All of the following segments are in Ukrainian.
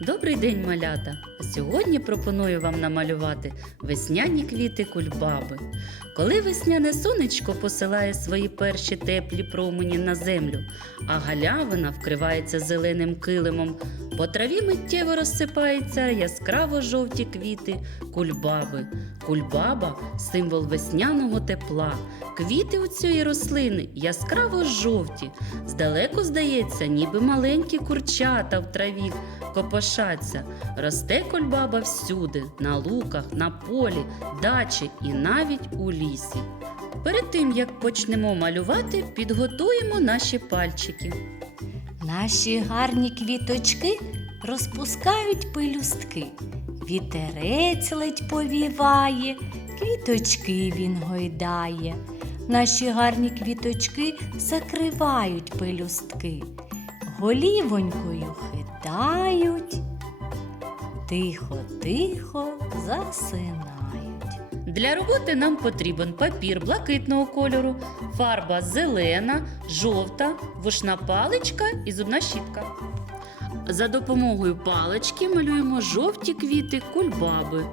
Добрий день, малята! Сьогодні пропоную вам намалювати весняні квіти кульбаби. Коли весняне сонечко посилає свої перші теплі промені на землю, а галявина вкривається зеленим килимом, по траві миттєво розсипаються яскраво жовті квіти кульбаби. Кульбаба символ весняного тепла. Квіти у цієї рослини яскраво жовті. Здалеку здається, ніби маленькі курчата в траві копошаться. Росте кольбаба всюди, на луках, на полі, дачі і навіть у лісі. Перед тим як почнемо малювати, підготуємо наші пальчики. Наші гарні квіточки розпускають пелюстки. Вітерець ледь повіває, квіточки він гойдає. Наші гарні квіточки закривають пелюстки, голівонькою хитають, тихо-тихо засинають. Для роботи нам потрібен папір блакитного кольору, фарба зелена, жовта, вушна паличка і зубна щітка. За допомогою палички малюємо жовті квіти кульбаби.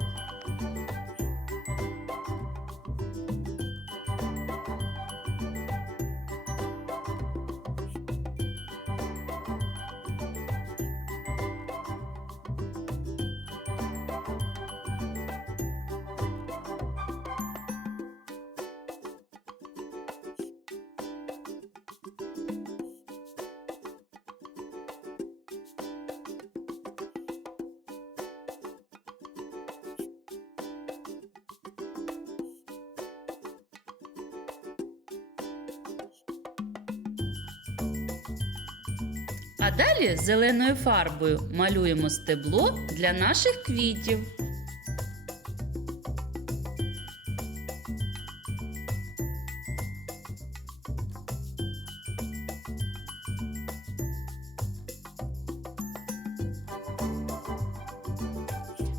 А далі зеленою фарбою малюємо стебло для наших квітів.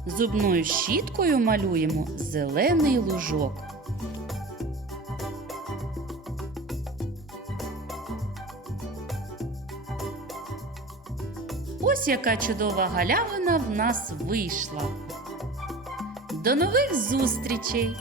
Зубною щіткою малюємо зелений лужок. Ось яка чудова галявина в нас вийшла. До нових зустрічей!